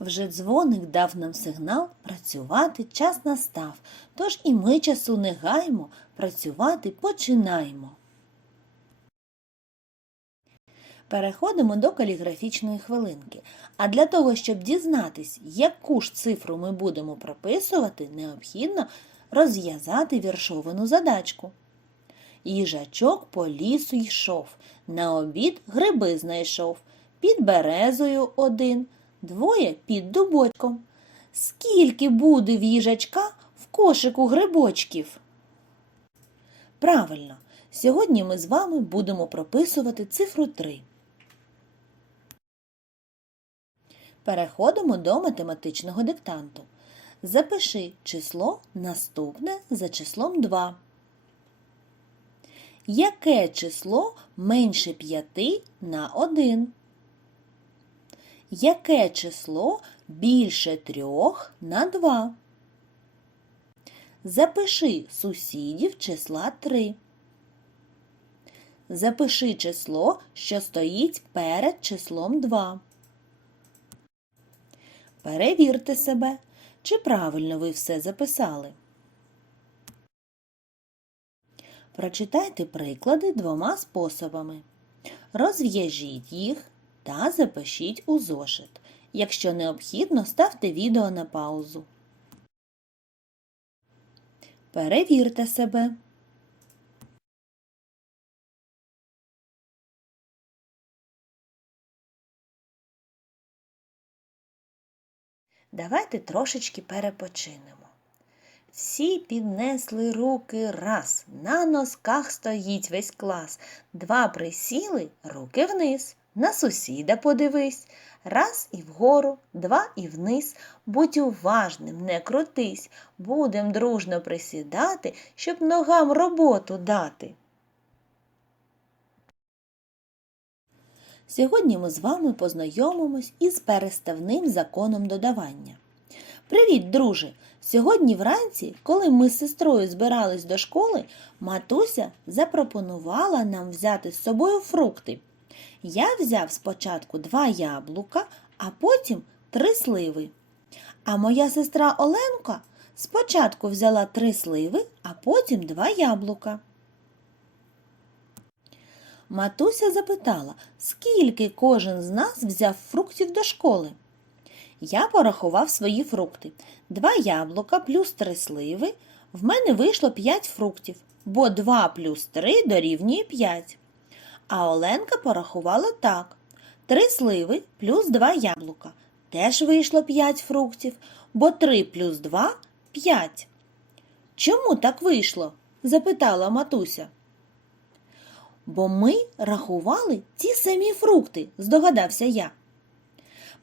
Вже дзвоник дав нам сигнал працювати час настав, тож і ми часу не гаймо, працювати починаємо. Переходимо до каліграфічної хвилинки. А для того, щоб дізнатись, яку ж цифру ми будемо прописувати, необхідно розв'язати віршовану задачку. Їжачок по лісу йшов, на обід гриби знайшов, під березою один, двоє під дубочком. Скільки буде в в кошику грибочків? Правильно, сьогодні ми з вами будемо прописувати цифру 3. Переходимо до математичного диктанту. Запиши число наступне за числом 2. Яке число менше 5 на 1? Яке число більше 3 на 2? Запиши сусідів числа 3. Запиши число, що стоїть перед числом 2. Перевірте себе, чи правильно ви все записали. Прочитайте приклади двома способами. Розв'яжіть їх та запишіть у зошит. Якщо необхідно, ставте відео на паузу. Перевірте себе. Давайте трошечки перепочинемо. Всі піднесли руки раз, на носках стоїть весь клас. Два присіли, руки вниз, на сусіда подивись. Раз і вгору, два і вниз. Будь уважним, не крутись, будем дружно присідати, щоб ногам роботу дати. Сьогодні ми з вами познайомимось із переставним законом додавання. Привіт, друже! Сьогодні вранці, коли ми з сестрою збирались до школи, матуся запропонувала нам взяти з собою фрукти. Я взяв спочатку два яблука, а потім три сливи. А моя сестра Оленка спочатку взяла три сливи, а потім два яблука. Матуся запитала, скільки кожен з нас взяв фруктів до школи. Я порахував свої фрукти. Два яблука плюс три сливи. В мене вийшло п'ять фруктів, бо 2 плюс 3 дорівнює 5. А Оленка порахувала так. Три сливи плюс два яблука. Теж вийшло 5 фруктів, бо 3 плюс 2 – 5. Чому так вийшло? запитала матуся. Бо ми рахували ті самі фрукти, здогадався я.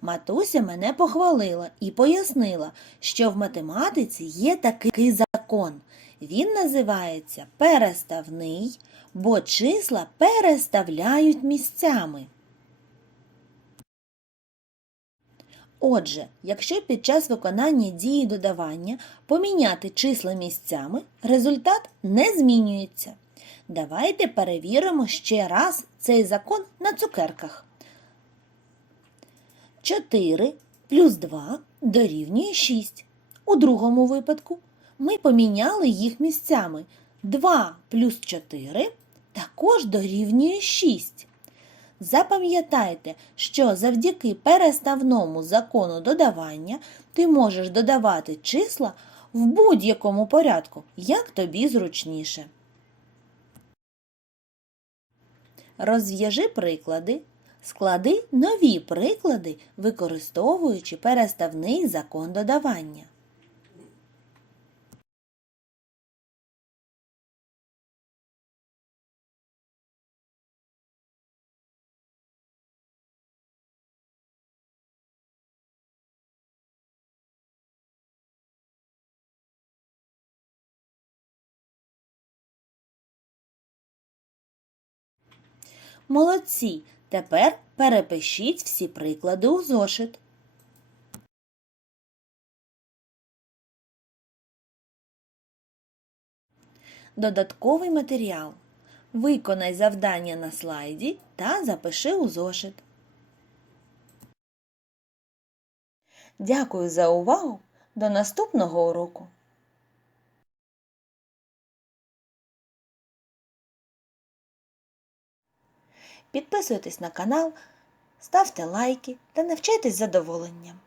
Матуся мене похвалила і пояснила, що в математиці є такий закон. Він називається переставний, бо числа переставляють місцями. Отже, якщо під час виконання дії додавання поміняти числа місцями, результат не змінюється. Давайте перевіримо ще раз цей закон на цукерках. 4 плюс 2 дорівнює 6. У другому випадку ми поміняли їх місцями. 2 плюс 4 також дорівнює 6. Запам'ятайте, що завдяки переставному закону додавання ти можеш додавати числа в будь-якому порядку, як тобі зручніше. Розв'яжи приклади, склади нові приклади, використовуючи переставний закон додавання. Молодці! Тепер перепишіть всі приклади у зошит. Додатковий матеріал. Виконай завдання на слайді та запиши у зошит. Дякую за увагу. До наступного уроку. Підписуйтесь на канал, ставте лайки та навчайтесь задоволенням.